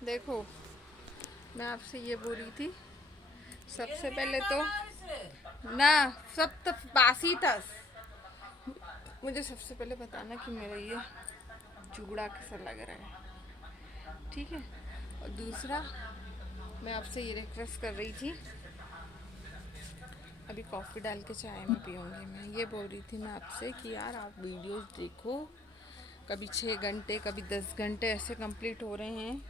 देखो, मैं आपसे ये बोल रही थी। सबसे पहले तो ना, सब तो बासी था। मुझे सबसे पहले बताना कि मेरा ये चूड़ा कैसा लग रहा है, ठीक है। और दूसरा, मैं आपसे ये रिक्वेस्ट कर रही थी। अभी कॉफ़ी डाल के चाय में पीऊँगी। मैं ये बोल रही थी मैं आपसे कि यार आप वीडियोस देखो। कभी 6 घंटे, कभी 10 घंटे ऐसे कंप्लीट हो रहे हैं,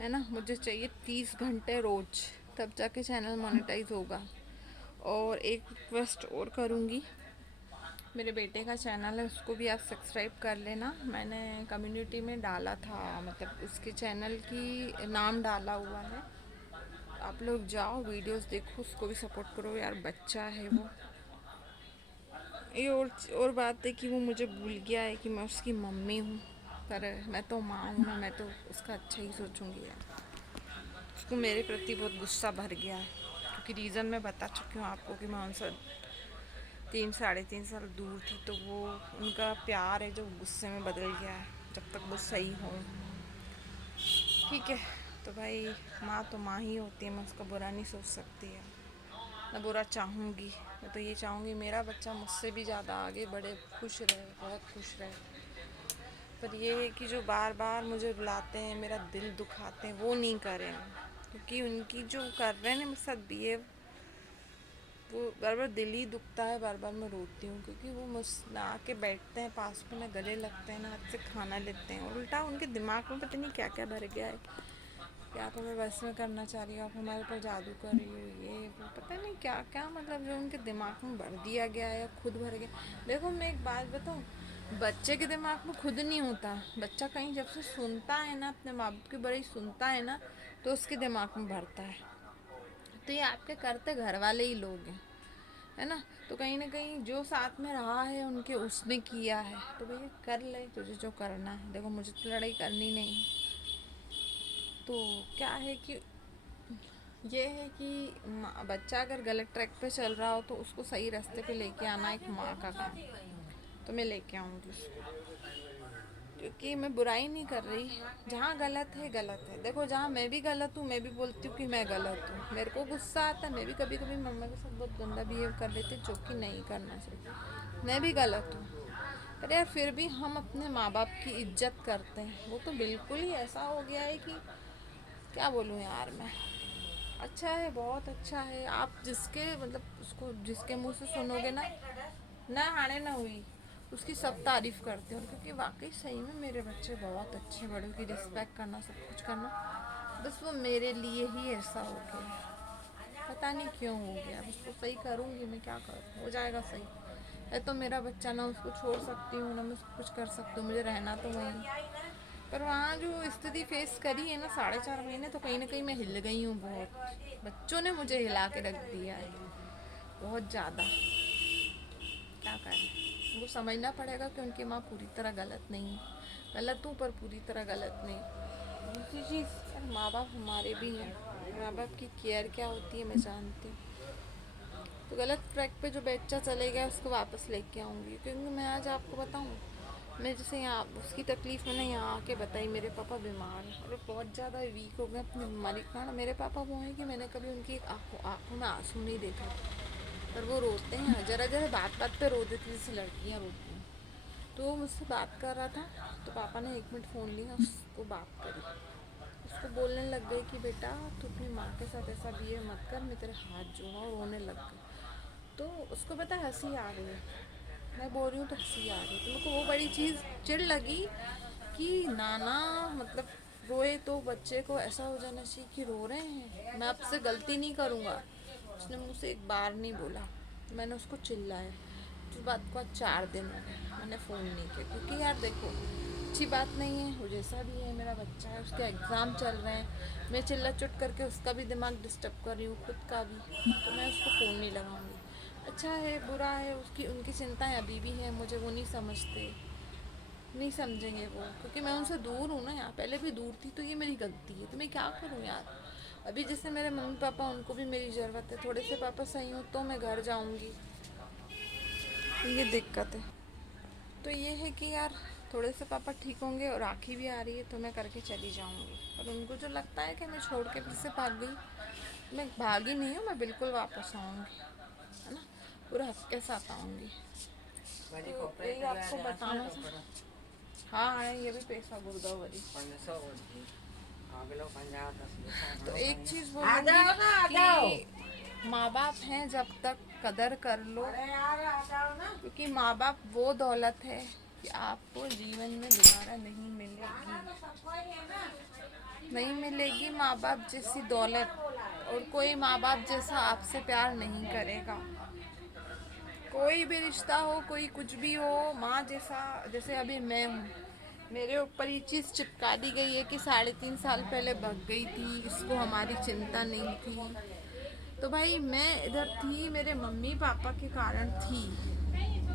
है ना। मुझे चाहिए 30 घंटे रोज, तब जाके चैनल मोनेटाइज होगा। और एक रिक्वेस्ट और करूँगी, मेरे बेटे का चैनल है, उसको भी आप सब्सक्राइब कर लेना। मैंने कम्युनिटी में डाला था, मतलब उसके चैनल की नाम डाला हुआ है। आप लोग जाओ, वीडियोस देखो, उसको भी सपोर्ट करो यार, बच्चा है वो। ये और बात है कि वो मुझे भूल गया है कि मैं उसकी मम्मी हूँ। पर मैं तो माँ हूँ ना, मैं तो उसका अच्छा ही सोचूंगी यार। उसको मेरे प्रति बहुत गुस्सा भर गया है, क्योंकि रीज़न मैं बता चुकी हूँ आपको कि मैं उनसे 3 साढ़े 3 साल दूर थी। तो वो उनका प्यार है जो गुस्से में बदल गया है, जब तक वो सही हो। ठीक है, तो भाई माँ तो माँ ही होती है, मैं उसका बुरा नहीं सोच सकती है, मैं बुरा चाहूँगी। मैं तो ये चाहूँगी मेरा बच्चा मुझसे भी ज़्यादा आगे बढ़े, खुश रहे, बहुत खुश रहे। पर ये है कि जो बार बार मुझे रुलाते हैं, मेरा दिल दुखाते हैं, वो नहीं करें। क्योंकि उनकी जो कर रहे हैं ना मेरे साथ बिहेव, वो बार बार दिल ही दुखता है, बार बार मैं रोती हूँ। क्योंकि वो मुझसे आके बैठते हैं पास में, ना गले लगते हैं, ना हाथ से खाना लेते हैं। और उल्टा उनके दिमाग में पता नहीं क्या क्या भर गया है कि आप हमें बस में करना चाह रही हो, आप हमारे ऊपर जादू कर रही हो, ये वो पता नहीं क्या क्या, मतलब जो उनके दिमाग में भर दिया गया है या खुद भर गया। देखो, मैं एक बात बताऊँ, बच्चे के दिमाग में खुद नहीं होता। बच्चा कहीं जब से सुनता है ना, अपने माँ बाप की बड़ी सुनता है ना, तो उसके दिमाग में भरता है। तो ये आपके करते घर वाले ही लोग हैं, है ना। तो कहीं ना कहीं जो साथ में रहा है उनके, उसने किया है, तो भैया कर ले तुझे जो करना है। देखो, मुझे तो लड़ाई करनी नहीं। तो क्या है कि ये है कि बच्चा अगर गलत ट्रैक पे चल रहा हो तो उसको सही रास्ते पे लेके आना एक माँ का काम। तो मैं लेके आऊँगी उसको, क्योंकि मैं बुराई नहीं कर रही। जहाँ गलत है गलत है। देखो, जहाँ मैं भी गलत हूँ, मैं भी बोलती हूँ कि मैं गलत हूँ। मेरे को गुस्सा आता है, मैं भी कभी कभी मम्मा के साथ बहुत गंदा बिहेव कर लेती, जो कि नहीं करना चाहिए। मैं भी गलत हूँ। पर यार फिर भी हम अपने माँ बाप की इज्जत करते हैं। वो तो बिल्कुल ही ऐसा हो गया है कि क्या बोलूँ यार मैं। अच्छा है, बहुत अच्छा है। आप जिसके मतलब उसको जिसके मुंह से सुनोगे ना, ना हाने ना हुई, उसकी सब तारीफ करते हो। क्योंकि वाकई सही में मेरे बच्चे बहुत अच्छे, बड़ों की रिस्पेक्ट करना, सब कुछ करना। बस वो मेरे लिए ही ऐसा हो गया, पता नहीं क्यों हो गया। अब उसको सही करूँगी मैं, क्या करूँ, हो जाएगा सही। है तो मेरा बच्चा, ना उसको छोड़ सकती हूँ, ना मैं उसको कुछ कर सकती हूँ, मुझे रहना तो वहीं। पर वहाँ जो स्थिति फेस करी है ना 4.5 महीने, तो कहीं ना कहीं मैं हिल गई हूँ बहुत। बच्चों ने मुझे हिला के रख दिया है बहुत ज़्यादा। क्या करें, वो समझना पड़ेगा कि उनकी माँ पूरी तरह गलत नहीं है। गलत हूँ पर पूरी तरह गलत नहीं। दूसरी चीज़ यार, माँ बाप हमारे भी हैं। माँ बाप की केयर क्या होती है मैं जानती हूँ। तो गलत ट्रैक पे जो बच्चा चले गया उसको वापस लेके आऊँगी। क्योंकि मैं आज आपको बताऊँ, मैं जैसे यहाँ उसकी तकलीफ़ मैंने यहाँ आके बताई। मेरे पापा बीमार हैं और बहुत ज़्यादा वीक हो गए अपनी बीमारी के कारण। मेरे पापा वो हैं कि मैंने कभी उनकी आँखों में आंसू नहीं देखा, पर वो रोते हैं। जरा जरा बात बात पे रो देती, जैसे लड़कियाँ रोती हैं। तो वो मुझसे बात कर रहा था, तो पापा ने 1 मिनट फ़ोन लिया, उसको बात करी। उसको बोलने लग गए कि बेटा तू अपनी माँ के साथ ऐसा बिहेव मत कर, मैं तेरे हाथ जोड़ा, और रोने लग गई। तो उसको पता है हंसी आ रही है, मैं बोल रही हूँ तो हंसी आ रही है। तो मेरे को वो बड़ी चीज़ चिढ़ लगी कि नाना मतलब रोए तो बच्चे को ऐसा हो जाना चाहिए कि रो रहे हैं, मैं आपसे गलती नहीं करूँगा। उसने मुझसे एक बार नहीं बोला, तो मैंने उसको चिल्लाया। उस बात को आज 4 दिन हो गए, मैंने फ़ोन नहीं किया। क्योंकि यार देखो, अच्छी बात नहीं है। वो जैसा भी है मेरा बच्चा है, उसके एग्ज़ाम चल रहे हैं, मैं चिल्ला चुट करके उसका भी दिमाग डिस्टर्ब कर रही हूँ, खुद का भी। तो मैं उसको फ़ोन नहीं लगाऊंगी। अच्छा है बुरा है, उसकी उनकी चिंताएं अभी भी हैं, मुझे वो नहीं समझते, नहीं समझेंगे वो। क्योंकि मैं उनसे दूर हूँ ना यार, पहले भी दूर थी, तो ये मेरी गलती है। तो मैं क्या करूँ यार। अभी जैसे मेरे मम्मी पापा, उनको भी मेरी ज़रूरत है। थोड़े से पापा सही हो तो मैं घर जाऊँगी, तो ये दिक्कत है। तो ये है कि यार थोड़े से पापा ठीक होंगे और राखी भी आ रही है तो मैं करके चली जाऊंगी। और उनको जो लगता है कि मैं छोड़ के फिर से भाग गई, मैं भागी नहीं हूँ, मैं बिल्कुल वापस आऊँगी, है ना, पूरा हक के साथ आऊँगी। तो यही आपको बताना था। हाँ है, ये भी पैसा गुरुदावरी। तो एक चीज़ बोलूँगी कि माँ बाप हैं जब तक कदर कर लो, क्योंकि माँ बाप वो दौलत है कि आपको जीवन में दोबारा नहीं मिलेगी माँ बाप जैसी दौलत। और कोई माँ बाप जैसा आपसे प्यार नहीं करेगा। कोई भी रिश्ता हो, कोई कुछ भी हो, माँ जैसा, जैसे अभी मैं हूँ, मेरे ऊपर ये चीज़ चिपका दी गई है कि 3.5 साल पहले भाग गई थी, इसको हमारी चिंता नहीं थी। तो भाई मैं इधर थी मेरे मम्मी पापा के कारण थी,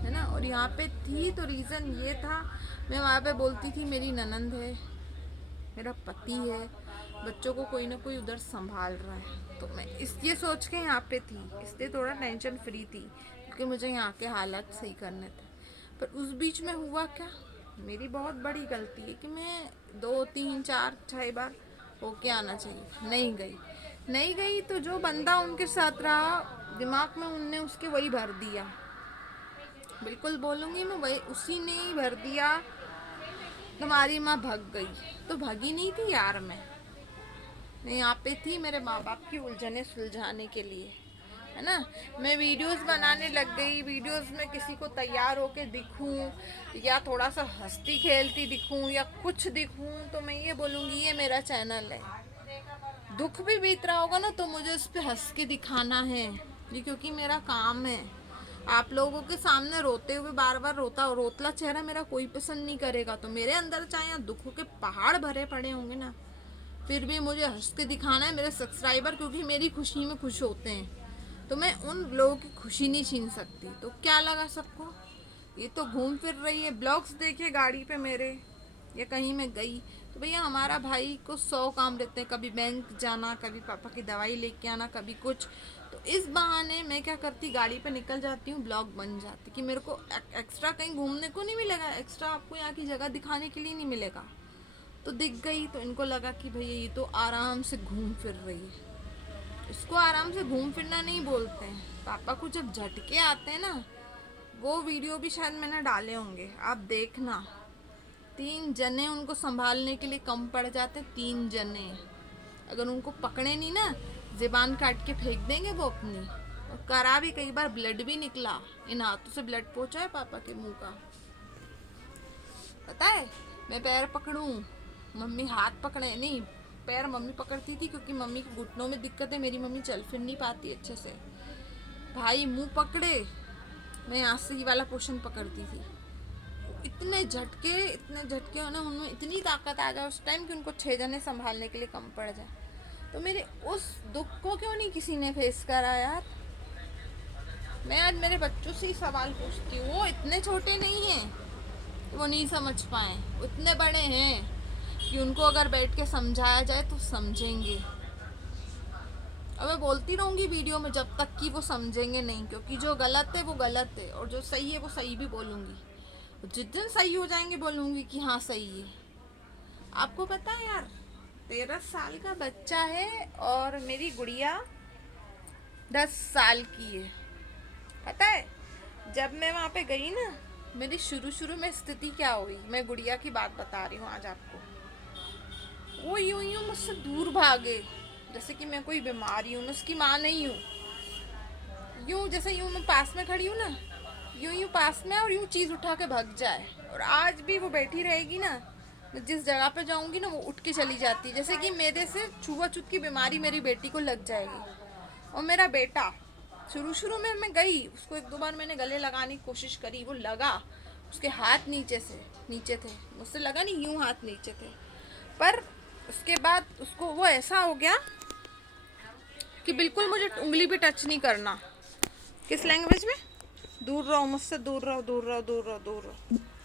है ना, और यहाँ पे थी तो रीज़न ये था, मैं वहाँ पे बोलती थी मेरी ननंद है, मेरा पति है, बच्चों को कोई ना कोई उधर संभाल रहा है, तो मैं ये सोच के यहाँ पे थी, इसलिए थोड़ा टेंशन फ्री थी, क्योंकि मुझे यहाँ के हालात सही करने थे। पर उस बीच में हुआ क्या, मेरी बहुत बड़ी गलती है कि मैं 2 3 4 6 बार होके आना चाहिए, नहीं गई तो जो बंदा उनके साथ रहा, दिमाग में उनने उसके वही भर दिया, बिल्कुल बोलूँगी मैं, वही उसी ने ही भर दिया, तुम्हारी माँ भाग गई। तो भागी नहीं थी यार, मैं यहाँ पे थी मेरे माँ बाप की उलझने सुलझाने के लिए, है ना। मैं वीडियोस बनाने लग गई, वीडियोस में किसी को तैयार होके दिखूं या थोड़ा सा हंसती खेलती दिखूं या कुछ दिखूं, तो मैं ये बोलूँगी ये मेरा चैनल है। दुख भी बीत रहा होगा ना तो मुझे उस पर हंस के दिखाना है, ये क्योंकि मेरा काम है। आप लोगों के सामने रोते हुए बार बार रोतला चेहरा मेरा कोई पसंद नहीं करेगा। तो मेरे अंदर चाहे दुखों के पहाड़ भरे पड़े होंगे ना, फिर भी मुझे हंस के दिखाना है। मेरे सब्सक्राइबर क्योंकि मेरी खुशी में खुश होते हैं, तो मैं उन लोगों की खुशी नहीं छीन सकती। तो क्या लगा सबको, ये तो घूम फिर रही है, ब्लॉग्स देखे गाड़ी पे मेरे, या कहीं मैं गई तो भैया हमारा भाई को 100 काम रहते हैं, कभी बैंक जाना, कभी पापा की दवाई लेके आना, कभी कुछ। तो इस बहाने मैं क्या करती, गाड़ी पे निकल जाती हूँ, ब्लॉग बन जाती कि मेरे को एक्स्ट्रा कहीं घूमने को नहीं मिलेगा, एक्स्ट्रा आपको यहाँ की जगह दिखाने के लिए नहीं मिलेगा। तो दिख गई तो इनको लगा कि भैया ये तो आराम से घूम फिर रही है, इसको आराम से घूम फिरना नहीं बोलते हैं। पापा को जब झटके आते हैं ना, वो वीडियो भी शायद मैंने डाले होंगे, आप देखना, 3 जने उनको संभालने के लिए कम पड़ जाते, 3 जने अगर उनको पकड़े नहीं ना, ज़बान काट के फेंक देंगे वो अपनी। और करा भी, कई बार ब्लड भी निकला, इन हाथों से ब्लड पहुंचा है पापा के मुंह का, पता है। मैं पैर पकड़ूं, मम्मी हाथ पकड़े, नहीं पैर मम्मी पकड़ती थी क्योंकि मम्मी के घुटनों में दिक्कत है, मेरी मम्मी चल फिर नहीं पाती अच्छे से। भाई मुंह पकड़े, मैं यहाँ से ये वाला पोर्शन पकड़ती थी। इतने झटके हो ना, उनमें इतनी ताकत आ जाए उस टाइम कि उनको 6 जने संभालने के लिए कम पड़ जाए। तो मेरे उस दुख को क्यों नहीं किसी ने फेस करा यार। मैं आज मेरे बच्चों से ही सवाल पूछती हूँ, वो इतने छोटे नहीं हैं, वो नहीं समझ पाए, उतने बड़े हैं कि उनको अगर बैठ के समझाया जाए तो समझेंगे। और मैं बोलती रहूँगी वीडियो में जब तक कि वो समझेंगे नहीं, क्योंकि जो गलत है वो गलत है और जो सही है वो सही भी बोलूँगी। जिस दिन सही हो जाएंगे बोलूँगी कि हाँ सही है। आपको पता है यार, 13 साल का बच्चा है और मेरी गुड़िया 10 साल की है। पता है जब मैं वहाँ पे गई ना, मेरी शुरू में स्थिति क्या हुई, मैं गुड़िया की बात बता रही हूँ आज आपको। वो यूं मुझसे दूर भागे जैसे कि मैं कोई बीमारी हूँ, मैं उसकी माँ नहीं हूँ। यूं जैसे यूं मैं पास में खड़ी हूँ ना, यूं पास में, और यूं चीज़ उठा के भाग जाए। और आज भी वो बैठी रहेगी ना, मैं जिस जगह पे जाऊंगी ना वो उठ के चली जाती है, जैसे कि मेरे से छुआछूत की बीमारी मेरी बेटी को लग जाएगी। और मेरा बेटा शुरू में मैं गई, उसको 1-2 बार मैंने गले लगाने की कोशिश करी, वो लगा, उसके हाथ नीचे थे, मुझसे लगा नहीं, यूं हाथ नीचे थे। पर उसके बाद उसको वो ऐसा हो गया कि बिल्कुल मुझे उंगली भी टच नहीं करना। किस लैंग्वेज में, दूर रहो मुझसे, दूर रहो,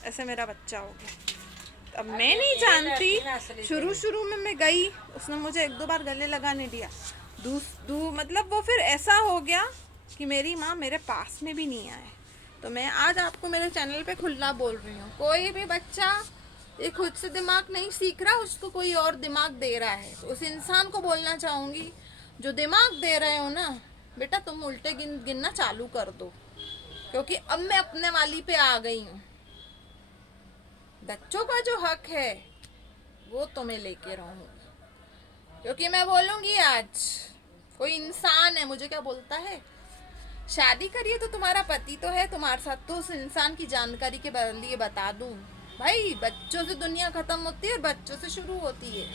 ऐसे मेरा बच्चा हो गया। अब मैं नहीं जानती, शुरू में मैं गई, उसने मुझे 1-2 बार गले लगाने दिया, मतलब वो फिर ऐसा हो गया कि मेरी माँ मेरे पास में भी नहीं आए। तो मैं आज आपको मेरे चैनल पे खुला बोल रही हूँ, कोई भी बच्चा ये खुद से दिमाग नहीं सीख रहा, उसको कोई और दिमाग दे रहा है, तो उस इंसान को बोलना चाहूँगी, जो दिमाग दे रहे हो ना बेटा, तुम उल्टे गिनना चालू कर दो, क्योंकि अब मैं अपने वाली पे आ गई हूँ। बच्चों का जो हक है वो तो मैं लेके रहूँगी, क्योंकि मैं बोलूँगी आज कोई इंसान है, मुझे क्या बोलता है, शादी करिए तो तुम्हारा पति तो है तुम्हारे साथ, तो उस इंसान की जानकारी के लिए बता दूं भाई, बच्चों से दुनिया खत्म होती है और बच्चों से शुरू होती है।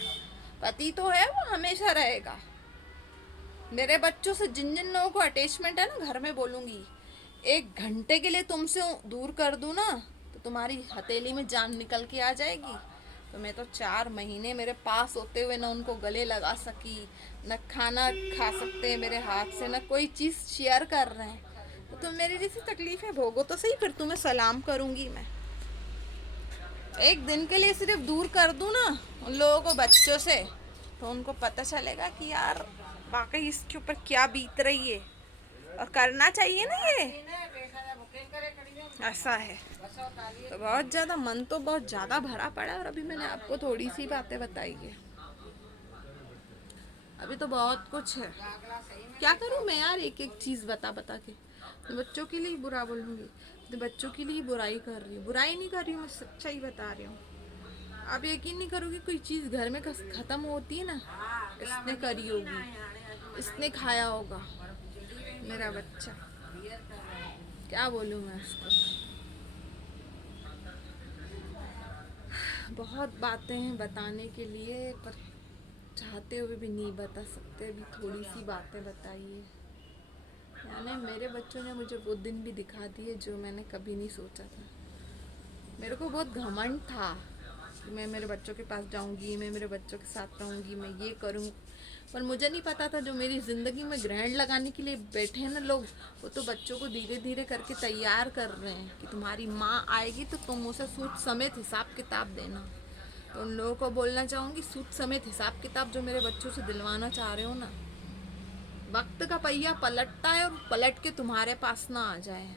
पति तो है वो हमेशा रहेगा। मेरे बच्चों से जिन जिन लोगों को अटैचमेंट है ना, घर में बोलूंगी 1 घंटे के लिए तुमसे दूर कर दूं ना, तो तुम्हारी हथेली में जान निकल के आ जाएगी। तो मैं तो 4 महीने मेरे पास होते हुए ना उनको गले लगा सकी, न खाना खा सकते मेरे हाथ से, न कोई चीज़ शेयर कर रहे हैं, तो तुम मेरी जैसी तकलीफ़ें भोगो तो सही, फिर तुम्हें सलाम करूँगी मैं। 1 दिन के लिए सिर्फ दूर कर दूँ ना उन लोगों को बच्चों से, तो उनको पता चलेगा कि यार वाकई इसके ऊपर क्या बीत रही है, और करना चाहिए ना ये, ऐसा है। तो बहुत ज़्यादा मन तो बहुत ज़्यादा भरा पड़ा है, और अभी मैंने आपको थोड़ी सी बातें बताई है, अभी तो बहुत कुछ है। क्या करूं मैं यार, एक एक चीज़ बता बता के, तो बच्चों के लिए बुरा बोलूँगी, तो बच्चों के लिए बुराई कर रही हूँ, बुराई नहीं कर रही हूँ, मैं सच्चाई बता रही हूँ। आप यकीन नहीं करोगे, कोई चीज़ घर में ख़त्म होती है ना, इसने करी होगी, इसने खाया होगा, मेरा बच्चा, क्या बोलूँ मैं उसको। बहुत बातें हैं बताने के लिए, पर चाहते हुए भी नहीं बता सकते, अभी थोड़ी सी बातें बताइए। यानी मेरे बच्चों ने मुझे वो दिन भी दिखा दिए जो मैंने कभी नहीं सोचा था। मेरे को बहुत घमंड था कि मैं मेरे बच्चों के पास जाऊंगी, मैं मेरे बच्चों के साथ रहूंगी, मैं ये करूँ, पर मुझे नहीं पता था जो मेरी ज़िंदगी में ग्रहण लगाने के लिए बैठे हैं ना लोग, वो तो बच्चों को धीरे धीरे करके तैयार कर रहे हैं कि तुम्हारी माँ आएगी तो तुम उसे सूद समेत हिसाब किताब देना। तो उन लोगों को बोलना चाहूँगी, सूद समेत हिसाब किताब जो मेरे बच्चों से दिलवाना चाह रहे हो ना, वक्त का पहिया पलटता है और पलट के तुम्हारे पास ना आ जाए।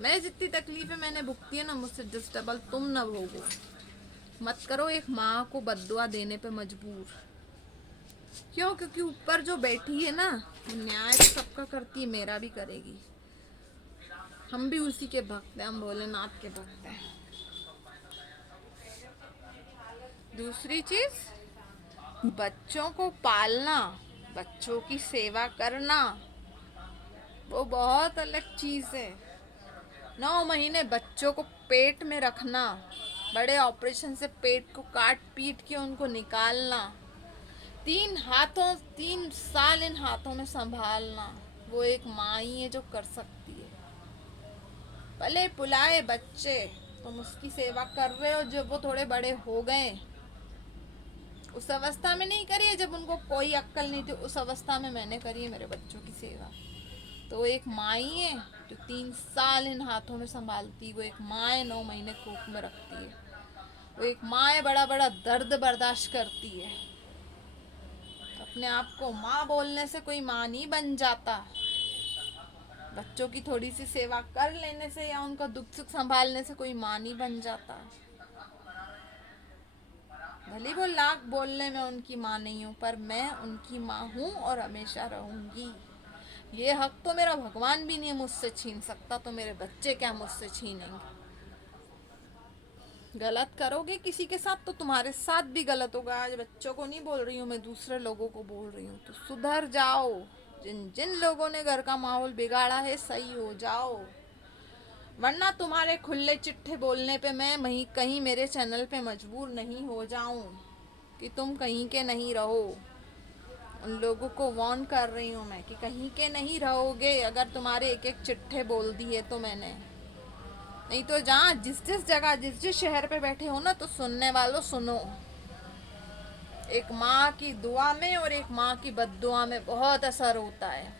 मैं जितनी तकलीफें मैंने भुगती है ना, मुझसे जस्ट डबल तुम ना भोगो। मत करो एक माँ को बद्दुआ देने पे मजबूर। क्यों? क्योंकि ऊपर जो बैठी है ना, न्याय तो सबका करती है, मेरा भी करेगी। हम भी उसी के भक्त हैं, हम भोलेनाथ के भक्त हैं। दूसरी चीज, बच्चों को पालना, बच्चों की सेवा करना, वो बहुत अलग चीज है। 9 महीने बच्चों को पेट में रखना, बड़े ऑपरेशन से पेट को काट पीट के उनको निकालना, 3 साल इन हाथों में संभालना, वो एक माँ ही है जो कर सकती है। भले पुलाए बच्चे, तुम उसकी सेवा कर रहे हो, जब वो थोड़े बड़े हो गए, उस अवस्था में नहीं करी है जब उनको कोई अक्ल नहीं थी, उस अवस्था में मैंने करी है मेरे बच्चों की सेवा। तो एक माँ ही है जो 3 साल इन हाथों में संभालती, वो एक माँ है 9 महीने कोख में रखती है, वो एक माँ है बड़ा बड़ा दर्द बर्दाश्त करती है। अपने आप को माँ बोलने से कोई माँ नहीं बन जाता। बच्चों की थोड़ी सी सेवा कर लेने से या उनका दुख सुख संभालने से कोई माँ नहीं बन जाता। भले वो लाख बोलने में उनकी माँ नहीं हूँ, पर मैं उनकी माँ हूँ और हमेशा रहूँगी। ये हक तो मेरा भगवान भी नहीं मुझसे छीन सकता, तो मेरे बच्चे क्या मुझसे छीनेंगे। गलत करोगे किसी के साथ तो तुम्हारे साथ भी गलत होगा। आज बच्चों को नहीं बोल रही हूँ मैं, दूसरे लोगों को बोल रही हूँ, तो सुधर जाओ। जिन जिन लोगों ने घर का माहौल बिगाड़ा है, सही हो जाओ, वरना तुम्हारे खुले चिट्ठे बोलने पे मैं वहीं कहीं मेरे चैनल पे मजबूर नहीं हो जाऊं कि तुम कहीं के नहीं रहो। उन लोगों को वार्न कर रही हूँ मैं कि कहीं के नहीं रहोगे अगर तुम्हारे एक एक चिट्ठे बोल दिए तो मैंने। नहीं तो जहाँ जिस जिस जगह जिस जिस शहर पे बैठे हो ना, तो सुनने वालों सुनो। एक माँ की दुआ में और एक माँ की बद्दुआ में बहुत असर होता है,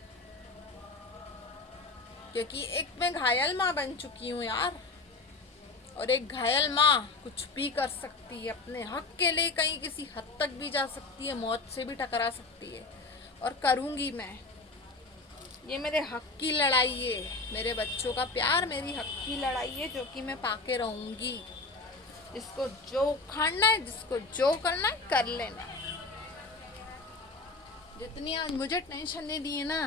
क्योंकि एक मैं घायल माँ बन चुकी हूँ यार, और एक घायल माँ कुछ भी कर सकती है, अपने हक के लिए कहीं किसी हद तक भी जा सकती है, मौत से भी टकरा सकती है, और करूँगी मैं। ये मेरे हक की लड़ाई है, मेरे बच्चों का प्यार मेरी हक की लड़ाई है, जो कि मैं पाके रहूंगी। जिसको जो खाना है, जिसको जो करना है कर लेना। जितनी आज मुझे टेंशन दे दी है ना,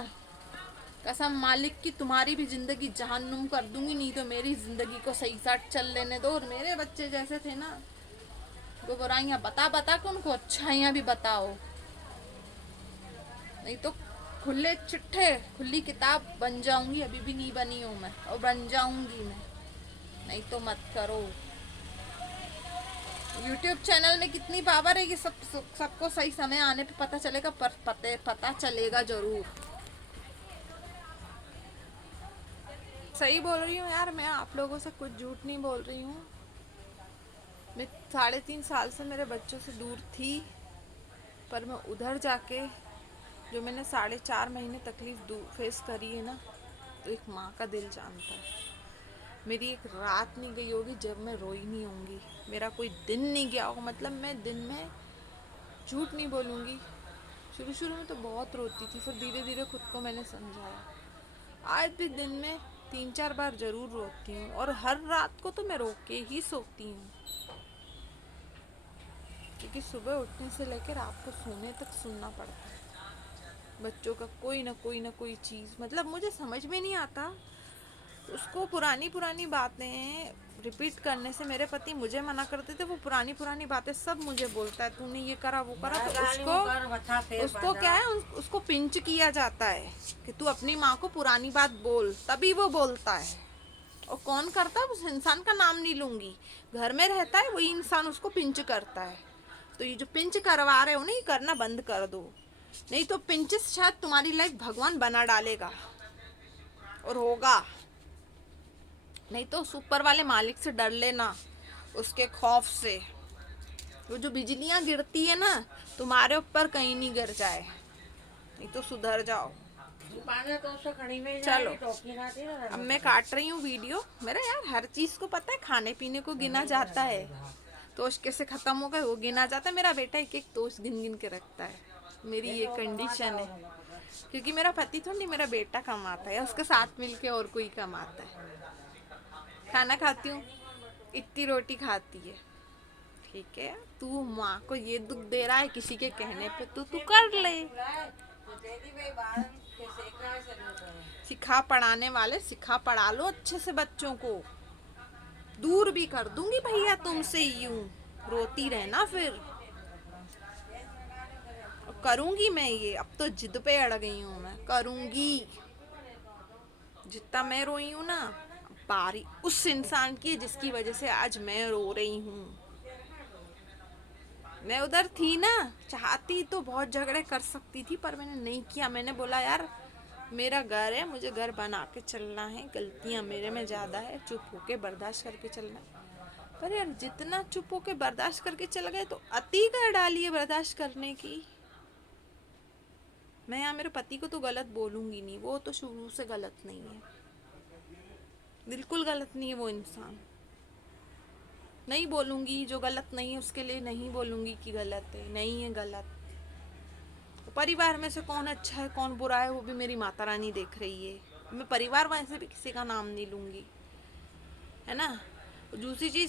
कसम मालिक की तुम्हारी भी जिंदगी जहन्नुम कर दूंगी। नहीं तो मेरी जिंदगी को सही साथ चल लेने दो। और मेरे बच्चे जैसे थे ना, वो बुराइयां बता बता के उनको अच्छाइयां भी बताओ। नहीं तो खुले चिट्ठे, खुली किताब बन जाऊंगी। अभी भी नहीं बनी हूँ मैं, और बन जाऊंगी मैं। नहीं तो मत करो। यूट्यूब चैनल में कितनी पावर है, ये सबको सही समय आने पे पता चलेगा। पर पता चलेगा जरूर। सही बोल रही हूँ यार, मैं आप लोगों से कुछ झूठ नहीं बोल रही हूँ। मैं 3.5 साल से मेरे बच्चों से दूर थी, पर मैं उधर जाके जो मैंने 4.5 महीने तकलीफ फेस करी है ना, तो एक माँ का दिल जानता है। मेरी एक रात नहीं गई होगी जब मैं रोई नहीं होंगी। मेरा कोई दिन नहीं गया होगा, मतलब मैं दिन में झूठ नहीं बोलूँगी। शुरू शुरू में तो बहुत रोती थी, फिर धीरे धीरे खुद को मैंने समझाया। आज भी दिन में 3-4 बार ज़रूर रोती हूँ, और हर रात को तो मैं रो के ही सोती हूँ। क्योंकि सुबह उठने से लेकर रात को सोने तक सुनना पड़ता है बच्चों का कोई ना कोई चीज़। मतलब मुझे समझ में नहीं आता, उसको पुरानी पुरानी बातें रिपीट करने से। मेरे पति मुझे मना करते थे, वो पुरानी पुरानी बातें सब मुझे बोलता है, तूने ये करा वो करा। तो उसको क्या है, उसको पिंच किया जाता है कि तू अपनी माँ को पुरानी बात बोल, तभी वो बोलता है। और कौन करता है, उस इंसान का नाम नहीं लूंगी, घर में रहता है वही इंसान उसको पिंच करता है। तो ये जो पिंच करवा रहे हो ना, ये करना बंद कर दो। नहीं तो पिंचेस शायद तुम्हारी लाइफ भगवान बना डालेगा, और होगा। नहीं तो ऊपर वाले मालिक से डर लेना, उसके खौफ से। वो जो बिजलियां गिरती है ना, तुम्हारे ऊपर कहीं नहीं गिर जाए। नहीं तो सुधर जाओ। चलो, अब मैं काट रही हूँ वीडियो। मेरा यार हर चीज को पता है, खाने पीने को गिना जाता है, तोश कैसे खत्म हो गए वो गिना जाता है। मेरा बेटा एक एक तोश गिन गिन के रखता है। मेरी ये कंडीशन है, क्योंकि मेरा पति तो नहीं, मेरा बेटा कमाता है, उसके साथ मिलके और कोई कमाता है। खाना खाती हूँ, इतनी रोटी खाती है, ठीक है। तू माँ को ये दुख दे रहा है किसी के कहने पे, तो तू कर ले। सिखा पढ़ाने वाले सिखा पढ़ा लो अच्छे से बच्चों को। दूर भी कर दूंगी भैया तुमसे यूं, रोती रहना फिर। करूंगी मैं ये, अब तो जिद पे अड़ गई हूँ, मैं करूंगी। जितना मैं रोई हूँ ना, बारी उस इंसान की जिसकी वजह से आज मैं रो रही हूँ। मैं उधर थी ना, चाहती तो बहुत झगड़े कर सकती थी, पर मैंने नहीं किया। मैंने बोला यार मेरा घर है, मुझे घर बना के चलना है, गलतियाँ मेरे में ज़्यादा है, चुप होके बर्दाश्त करके चलना है। पर यार जितना चुप होके बर्दाश्त करके चल गए, तो अति कर डाली है बर्दाश्त करने की। मैं यहाँ मेरे पति को तो गलत बोलूँगी नहीं, वो तो शुरू से गलत नहीं है, बिल्कुल गलत नहीं है वो इंसान। नहीं बोलूँगी, जो गलत नहीं है उसके लिए नहीं बोलूँगी कि गलत है, नहीं है गलत। परिवार में से कौन अच्छा है कौन बुरा है, वो भी मेरी माता रानी देख रही है। मैं परिवार वाले से भी किसी का नाम नहीं लूँगी, है ना। दूसरी चीज़,